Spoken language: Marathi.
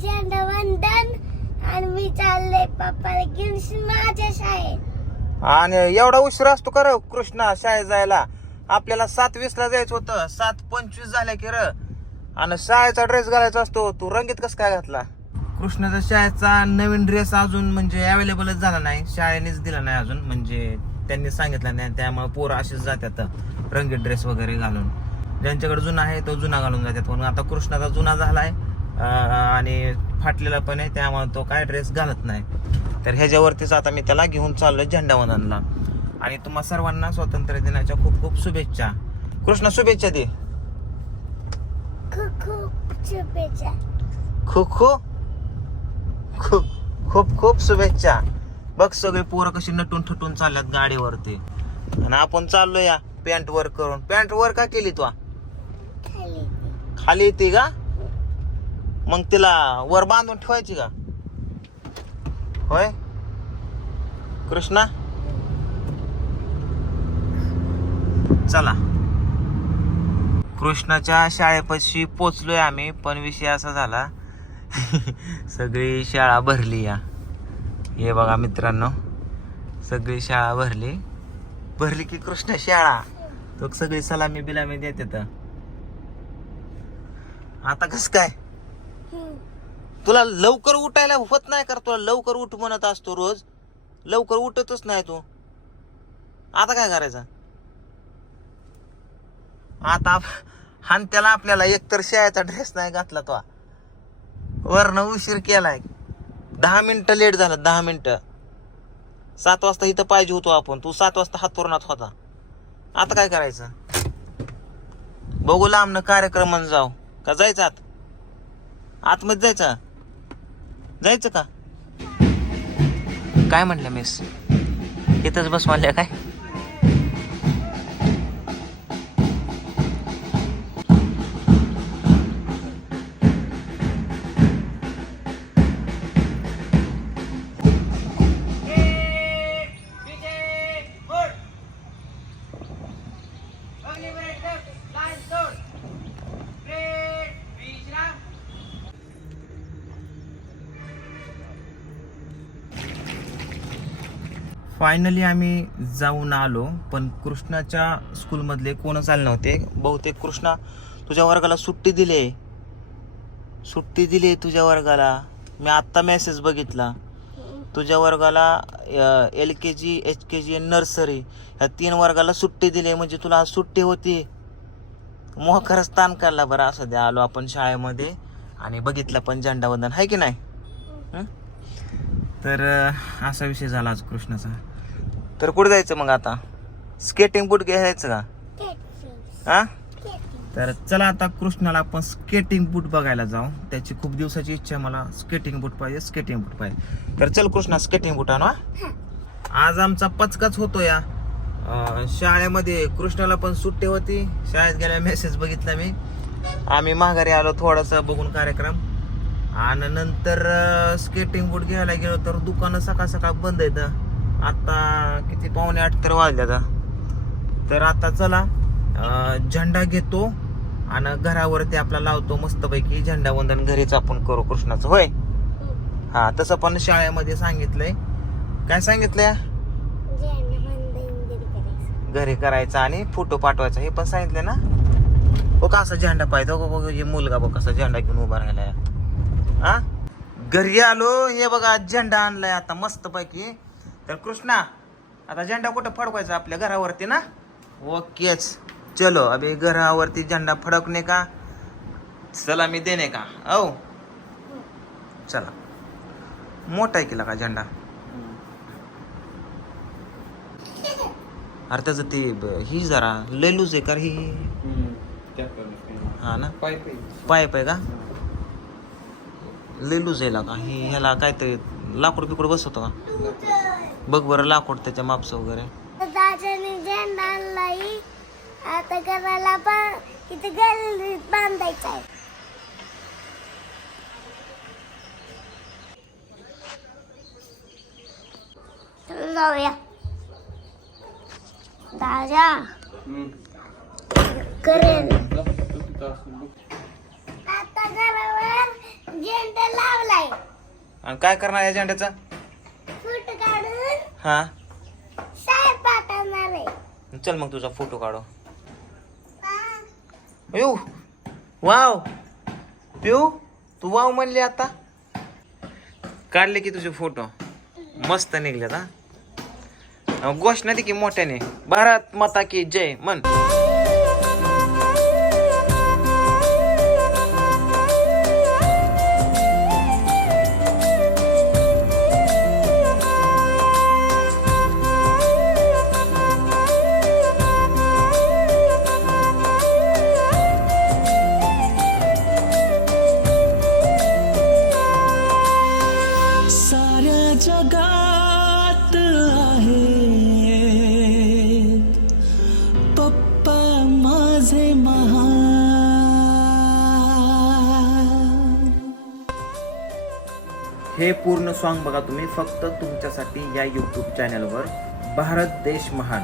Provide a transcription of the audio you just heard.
झेंडा वंदन आणि मी चालले पप्पाला घेऊन माझ्या शाळेत. आणि एवढा उशीर असतो का र कृष्णा शाळेत जायला? आपल्याला सात वीस ला जायचं होतं सात पंचवीस झाल्या की र. आणि शाळेचा ड्रेस घालायचा असतो तू रंगीत कस काय घातला? कृष्णाचा शाळेचा नवीन ड्रेस अजून म्हणजे अवेलेबलच झाला नाही. शाळेनेच दिला नाही अजून म्हणजे त्यांनी सांगितलं नाही. त्यामुळे पोरं असेच जातात रंगीत ड्रेस वगैरे घालून. ज्यांच्याकडे जुना आहे तो जुना घालून जातात. पण आता कृष्णाचा जुना झालाय. आहे आणि फाटलेला पण आहे त्यामुळे तो काय ड्रेस घालत नाही. तर ह्याच्यावरतीच आता मी त्याला घेऊन चाललोय झेंडावंदनला आणि तुम्हा सर्वांना स्वातंत्र्य दिनाच्या खूप खूप शुभेच्छा. कृष्णा शुभेच्छा दे. खूप खूप खूप खूप? खूप शुभेच्छा. बघ सगळे पोरं कशी नटून ठटून चालल्यात गाडीवरती. आणि आपण चाललो या पॅन्ट वर करून. पॅन्ट वर का केली तू? खाली खाली येते का? मग तिला वर बांधून ठेवायची का? होय? कृष्णा? चला. कृष्णाच्या शाळेपाशी पोचलोय आम्ही पण विषय असा झाला सगळी शाळा भरली या. हे बघा मित्रांनो सगळी शाळा भरली. भरली की कृष्ण शाळा. तो सगळी सलामी बिलामी देते आता कस काय? तुला लवकर उठायला होत नाही कर तुला लवकर उठ म्हणत असतो रोज. लवकर उठतच नाही तू. आता काय करायचं? आता आप- हान त्याला आपल्याला एकतर शाळेचा ड्रेस नाही घातला तो. वरनं उशीर केलाय. दहा मिनिटं लेट झालं दहा मिनिटं. सात वाजता इथं पाहिजे होतो आपण. तू सात वाजता हातपुरणात होता. आता काय करायचं? बघू लांबनं कार्यक्रमात जाऊ. का जायचं आत? आतमध्ये जायचं. जायचं का? काय म्हणलं मिस इथंच बस म्हणल्या काय? फायनली आम्ही जाऊन आलो पण कृष्णाच्या स्कूलमधले कोणच आले नव्हते. बहुतेक कृष्णा तुझ्या वर्गाला सुट्टी दिली. सुट्टी दिली तुझ्या वर्गाला. मी आत्ता मेसेज बघितला. तुझ्या वर्गाला L K G H K G nursery ह्या तीन वर्गाला सुट्टी दिली म्हणजे तुला आज सुट्टी होती. मोखरच ताण काढला बरं. असं द्या आलो आपण शाळेमध्ये. आणि बघितलं पण झेंडावंदन आहे की नाही? तर असा विषय झाला आज कृष्णाचा. तर कुठे जायचं मग आता? स्केटिंग बूट घ्यायचं का? हा? तर चला आता कृष्णाला आपण स्केटिंग बूट बघायला जाऊ. त्याची खूप दिवसाची इच्छा आहे मला. स्केटिंग बूट पाहिजे स्केटिंग बूट पाहिजे. तर चल कृष्णा स्केटिंग बूट आणू हा? आज आमचा पचकाच होतो या. शाळेमध्ये कृष्णाला पण सुट्टी होती. शाळेत गेल्या मेसेज बघितला मी. आम्ही माघारी आलो थोडासा बघून कार्यक्रम. आणि नंतर स्केटिंग बूट घ्यायला गेलो तर दुकानं सकाळ सकाळ बंद आहेत. आता किती पावणे आठ तर वाजले आता तर आता चला झेंडा घेतो आणि घरावरती आपला लावतो मस्तपैकी झेंडा वंदन घरीच आपण करू कृष्णाचं होय? हा तसं पण शाळेमध्ये सांगितलंय. काय सांगितलंय? घरी करायचं करायचा आणि फोटो पाठवायचा हे पण सांगितलं ना? हो का असा झेंडा पाहिजे मुलगा बघ कसा झेंडा घेऊन उभा राहिला हा? घरी आलो हे बघा झेंडा आणलाय आता मस्त पैकी तर कृष्णा आता झेंडा कुठं फडकवायचा? आपल्या घरावरती ना? ओकेच. चलो अभि घरावरती झेंडा फडकणे का? सलामी देणे का? औ. चला. मोठा आहे केला का झेंडा? अरे त्याचं ते ही जरा लय लूज आहे का ही हा ना? पाईप आहे. का? लय लूज आहे का ही ह्याला काहीतरी लाकूड बिकूड बसवतो का? बघ बरं लाकूड त्याच्या मापचं वगैरे. आता घराला पण इथे बांधायचा आहे. चला जाऊया. दादा. करेल झेंडा लावलाय. आणि काय करणार या झेंड्याचा? फूट काढून हा. शाळेत पाठवणार आहे. चल मग तुझा फोटो काढू. अयो वाव. पिऊ तू वाव म्हणली आता. काढले की तुझे फोटो. मस्त निघले हा. अहो, घोषणा दे की मोठ्याने. भारत माता की जय. मन हे पूर्ण सॉन्ग बघा तुम्ही. फक्त तुमच्यासाठी या यूट्यूब चॅनलवर भारत देश महान.